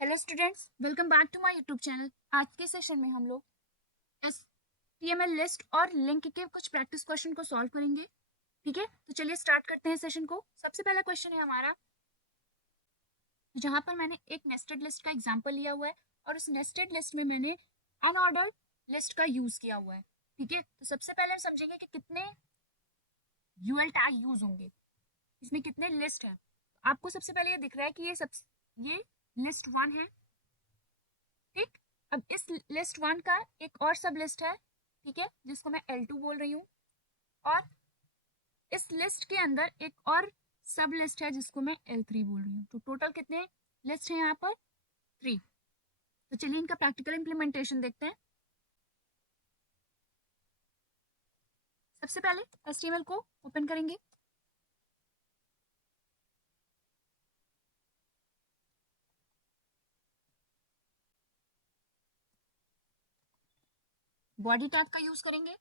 Hello students, welcome back to my YouTube channel. आज के session में हम लोग HTML लिस्ट और लिंक के कुछ प्रैक्टिस क्वेश्चन को सॉल्व करेंगे। ठीक है, तो चलिए स्टार्ट करते हैं सेशन को। सबसे पहला क्वेश्चन है हमारा, जहां पर मैंने एक नेस्टेड लिस्ट का एग्जांपल लिया हुआ है और उस नेस्टेड लिस्ट में मैंने अनऑर्डर्ड लिस्ट का यूज किया हुआ है। ठीक है, तो सबसे पहले हम समझेंगे कि कितने यूएल टैग यूज होंगे, इसमें कितने लिस्ट हैं। आपको सबसे पहले ये दिख रहा है कि ये लिस्ट 1 है। ठीक, अब इस लिस्ट 1 का एक और सब लिस्ट है, ठीक है, जिसको मैं L2 बोल रही हूँ। और इस लिस्ट के अंदर एक और सब लिस्ट है जिसको मैं L3 बोल रही हूँ। तो टोटल कितने लिस्ट हैं यहाँ पर? 3। तो चलिए इनका प्रैक्टिकल इंप्लीमेंटेशन देखते हैं। सबसे पहले HTML को ओपन करेंगे। बॉडी टैग का यूज करेंगे।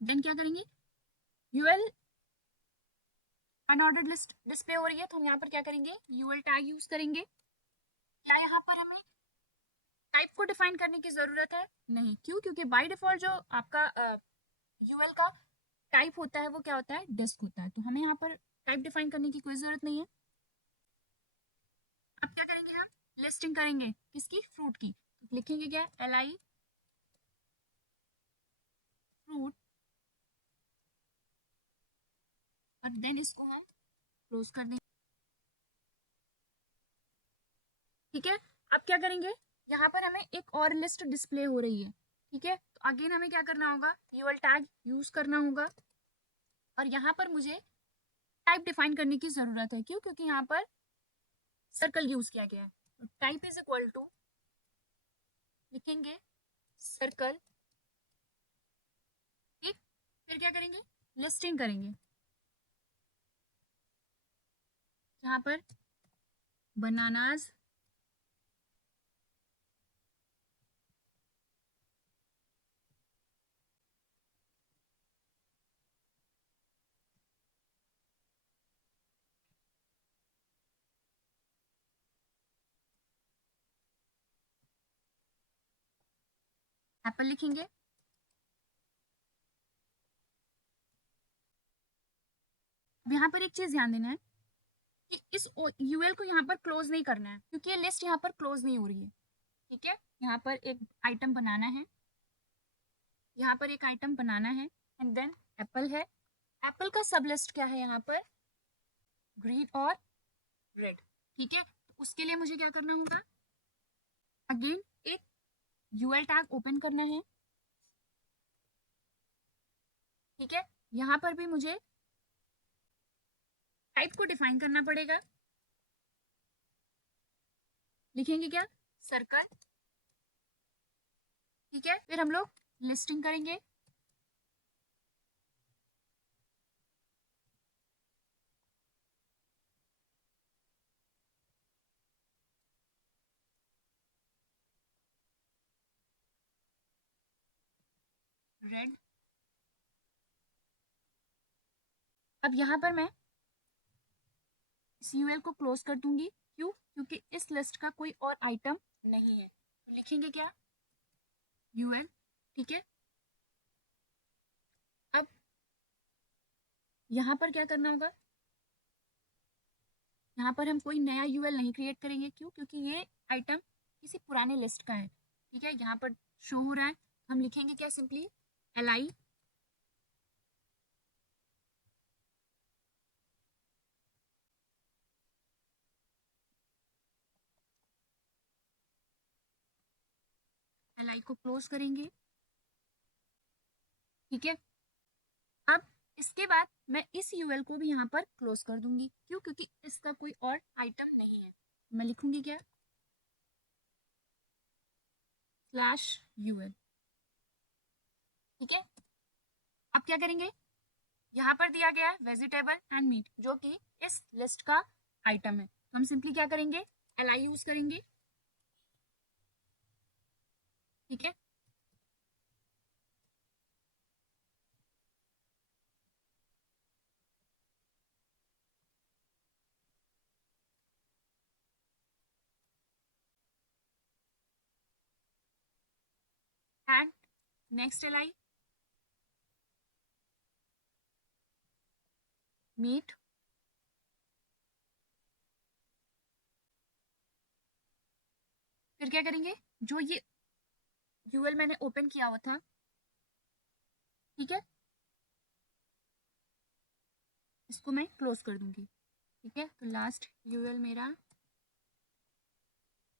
देन क्या करेंगे, यूएल अनऑर्डर्ड लिस्ट डिस्प्ले हो रही है तो हम यहाँ पर क्या करेंगे, यूएल टैग यूज करेंगे। क्या यहाँ पर हमें टाइप को डिफाइन करने की जरूरत है? नहीं। क्यों? क्योंकि बाय डिफॉल्ट जो आपका यूएल का टाइप होता है वो क्या होता है, डिस्क होता है। तो हमें यहाँ पर टाइप डिफाइन करने की कोई जरूरत नहीं है। अब क्या करेंगे, हम लिस्टिंग करेंगे किसकी, फ्रूट की। तो लिखेंगे क्या, LI फ्रूट, और देन इसको हम क्लोज कर देंगे। ठीक है, अब क्या करेंगे, यहाँ पर हमें एक और लिस्ट डिस्प्ले हो रही है। ठीक है, तो अगेन हमें क्या करना होगा, यूएल टैग यूज करना होगा। और यहाँ पर मुझे टाइप डिफाइन करने की जरूरत है। क्यों? क्योंकि यहाँ पर सर्कल यूज किया गया है। तो टाइप इज इक्वल टू लिखेंगे सर्कल। ठीक, फिर क्या करेंगे, लिस्टिंग करेंगे, जहां पर बनानाज एप्पल लिखेंगे। अब यहाँ पर एक चीज ध्यान देना है कि इस यूएल को यहाँ पर क्लोज नहीं करना है, क्योंकि ये लिस्ट यहाँ पर क्लोज नहीं हो रही है। ठीक है, यहाँ पर एक आइटम बनाना है, यहाँ पर एक आइटम बनाना है, एंड देन एप्पल है। एप्पल का सब लिस्ट क्या है यहाँ पर, ग्रीन और रेड। ठीक है, तो उसके लिए मुझे क्या करना होगा, अगेन एक यूएल टैग ओपन करना है। ठीक है, यहाँ पर भी मुझे टाइप को डिफाइन करना पड़ेगा। लिखेंगे क्या, सर्कल। ठीक है, फिर हम लोग लिस्टिंग करेंगे। रेड। अब यहाँ पर मैं इस यूएल को क्लोज कर दूंगी। क्यों? क्योंकि इस लिस्ट का कोई और आइटम नहीं है। तो लिखेंगे क्या, यूएल। ठीक है, अब यहाँ पर क्या करना होगा, यहाँ पर हम कोई नया यूएल नहीं क्रिएट करेंगे। क्यों? क्योंकि ये आइटम किसी पुराने लिस्ट का है। ठीक है, यहाँ पर शो हो रहा है, हम लिखेंगे क्या, सिंपली LI LI को क्लोज करेंगे। ठीक है, अब इसके बाद मैं इस यूएल को भी यहाँ पर क्लोज कर दूंगी। क्यों? क्योंकि इसका कोई और आइटम नहीं है। मैं लिखूंगी क्या, /UL। ठीक है, अब क्या करेंगे, यहाँ पर दिया गया है वेजिटेबल एंड मीट, जो कि इस लिस्ट का आइटम है। हम सिंपली क्या करेंगे, LI यूज करेंगे। ठीक है, एंड नेक्स्ट li मीट, फिर क्या करेंगे, जो ये यूएल मैंने ओपन किया हुआ था, ठीक है, इसको मैं क्लोज कर दूंगी। ठीक है, तो लास्ट यूएल मेरा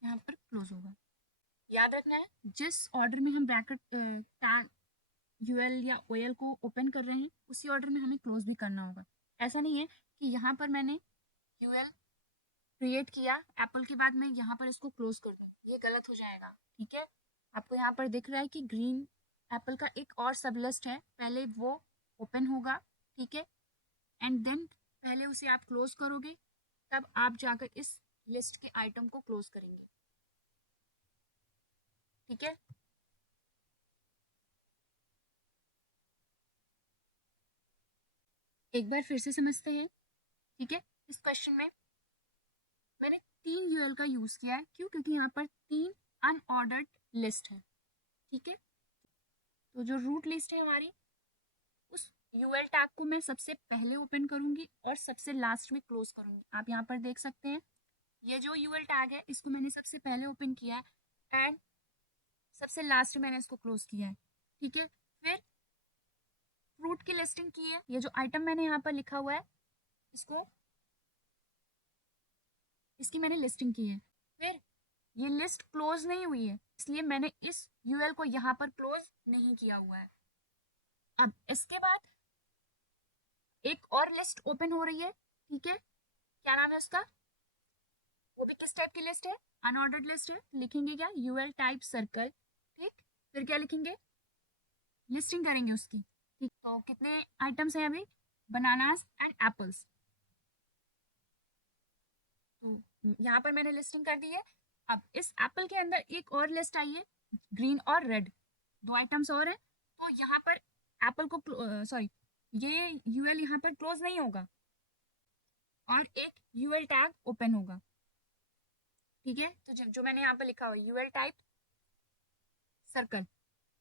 यहाँ पर क्लोज होगा। याद रखना है जिस ऑर्डर में हम ब्रैकेट यूएल या ओएल को ओपन कर रहे हैं उसी ऑर्डर में हमें क्लोज भी करना होगा। ऐसा नहीं है कि यहाँ पर मैंने यूएल क्रिएट किया एप्पल के बाद मैं यहाँ पर इसको क्लोज कर दूँ, ये गलत हो जाएगा। ठीक है, आपको यहाँ पर दिख रहा है कि ग्रीन एप्पल का एक और सब लिस्ट है, पहले वो ओपन होगा। ठीक है, एंड देन पहले उसे आप क्लोज करोगे, तब आप जाकर इस लिस्ट के आइटम को क्लोज करेंगे। ठीक है, एक बार फिर से समझते हैं। ठीक है, इस क्वेश्चन में मैंने 3 यूएल का यूज किया है, क्यों, क्योंकि यहाँ पर 3 अनऑर्डर्ड लिस्ट है। ठीक है, तो जो रूट लिस्ट है हमारी, उस यूएल टैग को मैं सबसे पहले ओपन करूंगी और सबसे लास्ट में क्लोज करूंगी। आप यहाँ पर देख सकते हैं ये जो यूएल टैग है इसको मैंने सबसे पहले ओपन किया है एंड सबसे लास्ट में मैंने इसको क्लोज किया है। ठीक है, फिर फ्रूट की लिस्टिंग की है, ये जो आइटम मैंने यहाँ पर लिखा हुआ है इसको, इसकी मैंने लिस्टिंग की है। फिर ये लिस्ट क्लोज नहीं हुई है, इसलिए मैंने इस यूएल को यहाँ पर क्लोज नहीं किया हुआ है। अब इसके बाद एक और लिस्ट ओपन हो रही है। ठीक है, क्या नाम है उसका, वो भी किस टाइप की लिस्ट है, अनऑर्डर्ड लिस्ट है। लिखेंगे क्या, यूएल टाइप सर्कल। ठीक, फिर क्या लिखेंगे, लिस्टिंग करेंगे उसकी। ठीक, तो कितने आइटम्स हैं अभी, बनानास एंड एप्पल्स। यहाँ पर मैंने लिस्टिंग कर दी है। अब इस एप्पल के अंदर एक और लिस्ट आई है, ग्रीन और रेड, 2 आइटम्स और हैं। तो यहाँ पर एप्पल को सॉरी, ये यूएल यहाँ पर क्लोज नहीं होगा और एक यूएल टैग ओपन होगा। ठीक है, तो जो मैंने यहाँ पर लिखा हुआ यूएल टाइप सर्कल,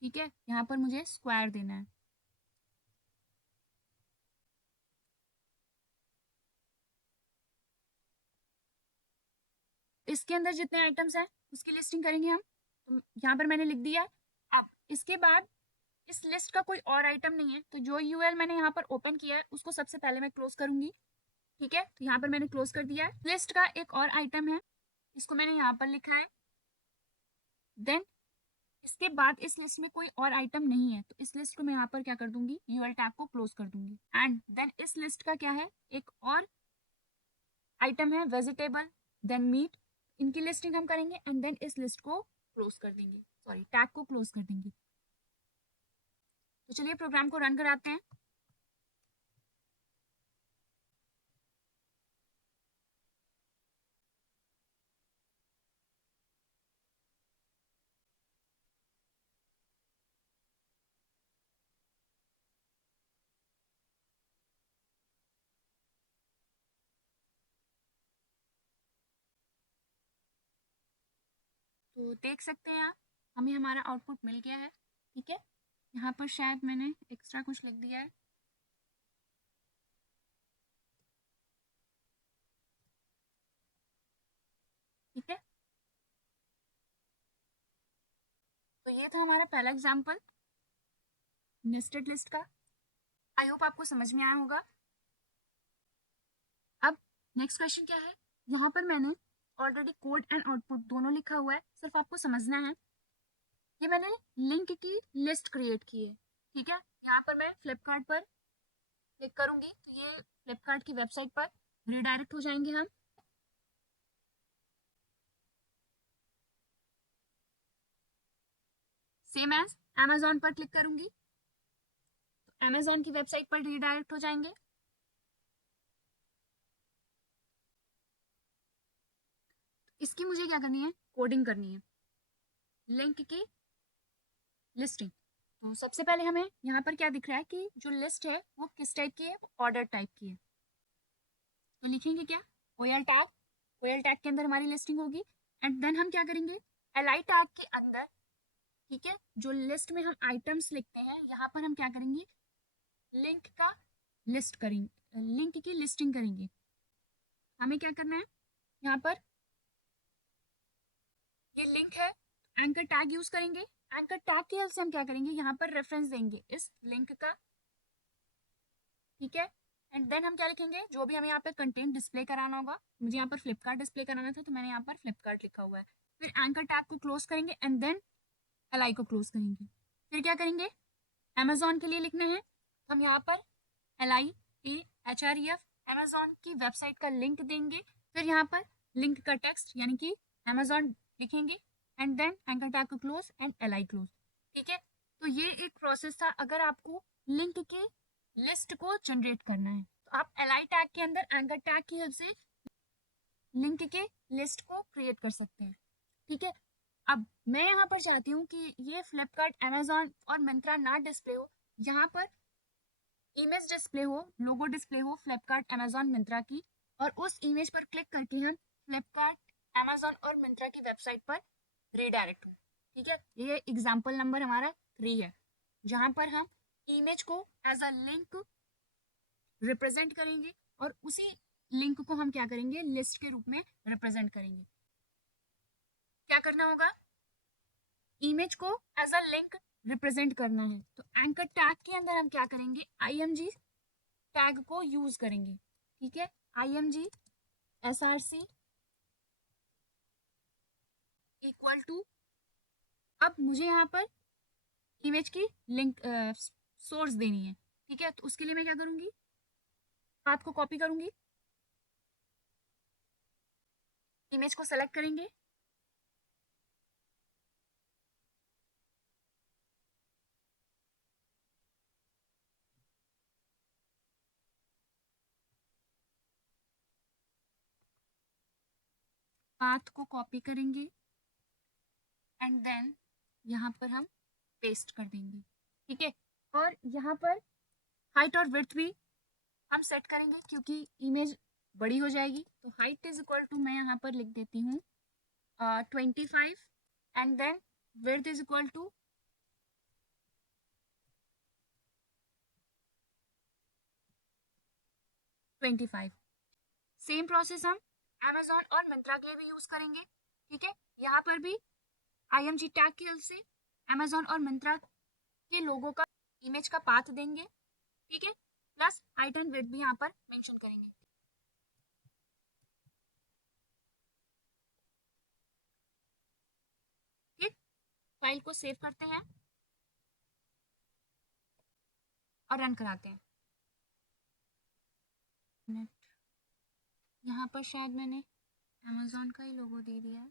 ठीक है, यहाँ पर मुझे स्क्वायर देना है। इसके अंदर जितने आइटम्स हैं उसकी लिस्टिंग करेंगे हम, तो यहाँ पर मैंने लिख दिया। अब इसके बाद इस लिस्ट का कोई और आइटम नहीं है, तो जो यूएल मैंने यहाँ पर ओपन किया है उसको सबसे पहले मैं क्लोज करूंगी। ठीक है, तो यहाँ पर मैंने क्लोज कर दिया है। लिस्ट का एक और आइटम है, इसको मैंने यहाँ पर लिखा है। देन इसके बाद इस लिस्ट में कोई और आइटम नहीं है, तो इस लिस्ट को मैं यहाँ पर क्या कर दूंगी, यूएल टैग को क्लोज कर दूंगी। एंड देन इस लिस्ट का क्या है, एक और आइटम है वेजिटेबल, देन मीट, इनकी लिस्टिंग हम करेंगे एंड देन इस लिस्ट को क्लोज कर देंगे, सॉरी टैग को क्लोज कर देंगे। तो चलिए प्रोग्राम को रन कराते हैं। तो देख सकते हैं आप, हमें हमारा आउटपुट मिल गया है। ठीक है, यहाँ पर शायद मैंने एक्स्ट्रा कुछ लिख दिया है। ठीक है, तो ये था हमारा पहला एग्जाम्पल नेस्टेड लिस्ट का। आई होप आपको समझ में आया होगा। अब नेक्स्ट क्वेश्चन क्या है, यहाँ पर मैंने ऑलरेडी कोड एंड आउटपुट दोनों लिखा हुआ है, सिर्फ आपको समझना है। ये मैंने लिंक की लिस्ट क्रिएट की है। ठीक है, यहाँ पर मैं फ्लिपकार्ट पर क्लिक करूंगी तो ये फ्लिपकार्ट की वेबसाइट पर रिडायरेक्ट हो जाएंगे हम। सेम एज अमेजोन पर क्लिक करूंगी तो अमेजोन की वेबसाइट पर रिडायरेक्ट हो जाएंगे। इसकी मुझे क्या करनी है, कोडिंग करनी है, लिंक की लिस्टिंग। तो सबसे पहले हमें यहाँ पर क्या दिख रहा है कि जो लिस्ट है वो किस टाइप की है, ऑर्डर टाइप की है। तो लिखेंगे क्या, ओएल टैग, ओएल टैग के अंदर हमारी लिस्टिंग होगी एंड देन हम क्या करेंगे, एलआई टैग के अंदर ठीक है, जो लिस्ट में हम आइटम्स लिखते हैं यहाँ पर हम क्या करेंगे, लिंक का लिस्ट करेंगे, लिंक की लिस्टिंग करेंगे। हमें क्या करना है, यहाँ पर ये लिंक है, एंकर टैग यूज करेंगे। एंकर टैग की हेल्प से हम क्या करेंगे, यहाँ पर रेफरेंस देंगे इस लिंक का, ठीक है। एंड देन हम क्या लिखेंगे, जो भी हमें यहाँ पे कंटेंट डिस्प्ले कराना होगा, मुझे यहाँ पर फ्लिपकार्ट डिस्प्ले कराना था तो मैंने यहाँ पर फ्लिपकार्ट लिखा हुआ है। फिर एंकर टैग को क्लोज करेंगे एंड देन एल को क्लोज करेंगे। फिर क्या करेंगे, अमेजोन के लिए लिखना है, हम यहाँ पर LIAHREF अमेजोन की वेबसाइट का लिंक देंगे। फिर यहाँ पर लिंक का टेक्स्ट यानी कि अमेजोन लिखेंगे एंड देन एंकर टैग को क्लोज एंड LI क्लोज, ठीक है। तो ये एक प्रोसेस था अगर आपको लिंक के लिस्ट को जनरेट करना है, तो आप LI टैग के अंदर एंकर टैग की हेल्प से लिंक के लिस्ट को क्रिएट कर सकते हैं, ठीक है। अब मैं यहाँ पर चाहती हूँ कि ये फ्लिपकार्ट, अमेजोन और मिंत्रा ना डिस्प्ले हो, यहाँ पर इमेज डिस्प्ले हो, लोगो डिस्प्ले हो फ्लिपकार्ट, अमेजोन, मिंत्रा की, और उस इमेज पर क्लिक करके हम फ्लिपकार्ट, अमेजोन और मिंत्रा की वेबसाइट पर रीडायरेक्ट हो, ठीक है। ये एग्जाम्पल नंबर हमारा 3 है, जहाँ पर हम इमेज को एज अ लिंक रिप्रेजेंट करेंगे और उसी लिंक को हम क्या करेंगे, लिस्ट के रूप में रिप्रेजेंट करेंगे। क्या करना होगा, इमेज को एज अ लिंक रिप्रेजेंट करना है, तो एंकर टैग के अंदर हम क्या करेंगे, IMG टैग को यूज करेंगे, ठीक है। IMG SRC इक्वल टू, अब मुझे यहाँ पर इमेज की लिंक सोर्स देनी है, ठीक है। तो उसके लिए मैं क्या करूंगी, पाथ को कॉपी करूंगी, इमेज को सेलेक्ट करेंगे, पाथ को कॉपी करेंगे एंड देन यहाँ पर हम पेस्ट कर देंगे, ठीक है। और यहाँ पर हाइट और विड्थ भी हम सेट करेंगे क्योंकि इमेज बड़ी हो जाएगी, तो हाइट इज इक्वल टू मैं यहाँ पर लिख देती हूँ 25 and then width is equal to 25। Same process हम अमेजोन और मिंत्रा के लिए भी यूज करेंगे, ठीक है। यहाँ पर भी IMG टैग की हेल्प से अमेजोन और मिंत्रा के लोगों का इमेज का पाथ देंगे, ठीक है, प्लस हाइट एंड विड्थ भी यहाँ पर मेंशन करेंगे। ठीक, फाइल को सेव करते हैं और रन कराते हैं। यहाँ पर शायद मैंने अमेजोन का ही लोगो दे दिया है,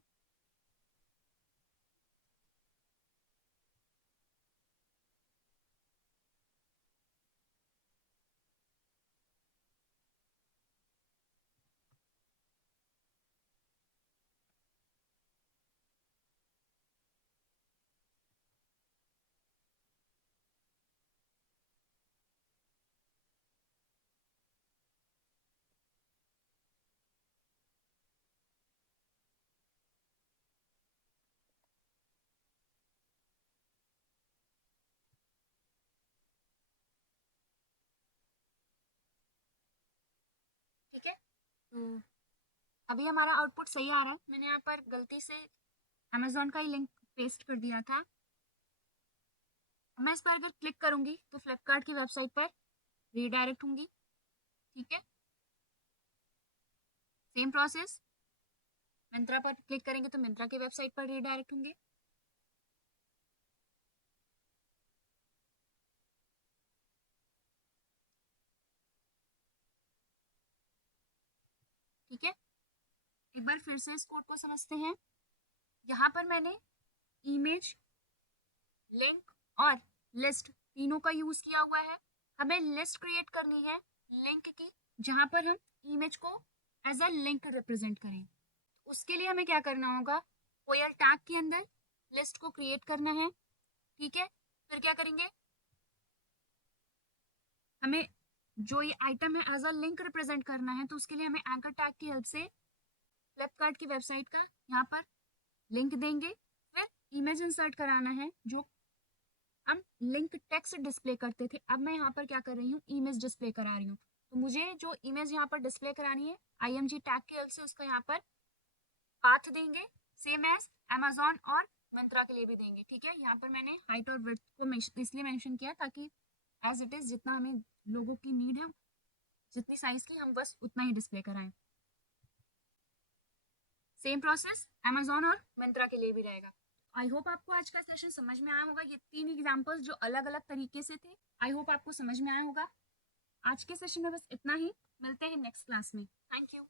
ठीक है। तो अभी हमारा आउटपुट सही आ रहा है, मैंने यहाँ पर गलती से अमेजोन का ही लिंक पेस्ट कर दिया था। मैं इस पर अगर क्लिक करूंगी तो फ्लिपकार्ट की वेबसाइट पर रीडायरेक्ट होंगी, ठीक है। सेम प्रोसेस, मिंत्रा पर क्लिक करेंगे तो मिंत्रा की वेबसाइट पर रीडायरेक्ट होंगे, ठीक है। एक बार फिर से इस कोड को समझते हैं। यहाँ पर मैंने इमेज, लिंक और लिस्ट तीनों का यूज किया हुआ है। हमें लिस्ट क्रिएट करनी है लिंक की, जहां पर हम इमेज को एज अ लिंक रिप्रेजेंट करें। उसके लिए हमें क्या करना होगा, OL टैग के अंदर लिस्ट को क्रिएट करना है, ठीक है। फिर क्या करेंगे, हमें जो ये आइटम है एज अ लिंक रिप्रेजेंट करना है, तो उसके लिए हमें एंकर टैग की हेल्प से फ्लिपकार्ट की वेबसाइट का यहाँ पर लिंक देंगे। फिर इमेज इंसर्ट कराना है, जो हम लिंक टेक्स्ट डिस्प्ले करते थे, अब मैं यहाँ पर क्या कर रही हूँ, इमेज डिस्प्ले करा रही हूँ। तो मुझे जो इमेज यहाँ पर डिस्प्ले करानी है IMG टैग की हेल्प से उसका यहाँ पर पाथ देंगे, सेम एज Amazon और मिंत्रा के लिए भी देंगे। ठीक है, यहाँ पर मैंने हाइट और विड्थ को इसलिए मेंशन किया ताकि एज इट इज जितना हमें लोगों की नीड है, जितनी साइज की, हम बस उतना ही डिस्प्ले कराएं। सेम प्रोसेस Amazon और मिंत्रा के लिए भी रहेगा। आई होप आपको आज का सेशन समझ में आया होगा। ये 3 एग्जाम्पल्स जो अलग अलग तरीके से थे, आई होप आपको समझ में आया होगा। आज के सेशन में बस इतना ही, मिलते हैं नेक्स्ट क्लास में। Thank you.